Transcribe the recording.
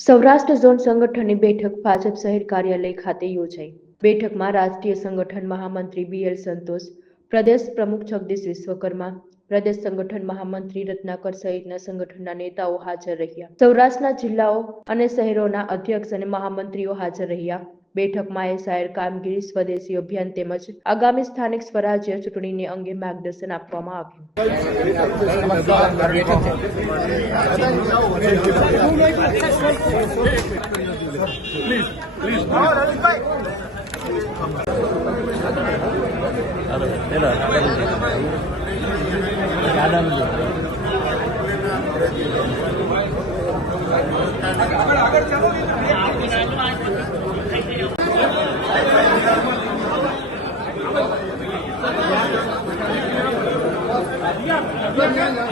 Saurashtra zone સંગઠનની બેઠક ભાજપ શહેર કાર્યાલય ખાતે યોજાઈ. બેઠકમાં રાષ્ટ્રીય સંગઠન મહામંત્રી બી એલ સંતોષ, પ્રદેશ પ્રમુખ જગદીશ વિશ્વકર્મા, પ્રદેશ સંગઠન મહામંત્રી રત્નાકર સહિતના સંગઠનના નેતાઓ હાજર રહ્યા. સૌરાષ્ટ્રના જિલ્લાઓ અને શહેરોના અધ્યક્ષ અને મહામંત્રીઓ હાજર રહ્યા. બેઠકમાં એસઆઈઆર કામગીરી સ્વદેશી અભિયાન તેમજ આગામી સ્થાનિક સ્વરાજ્ય ચૂંટણીને અંગે માર્ગદર્શન આપવામાં આવ્યું. الجامعة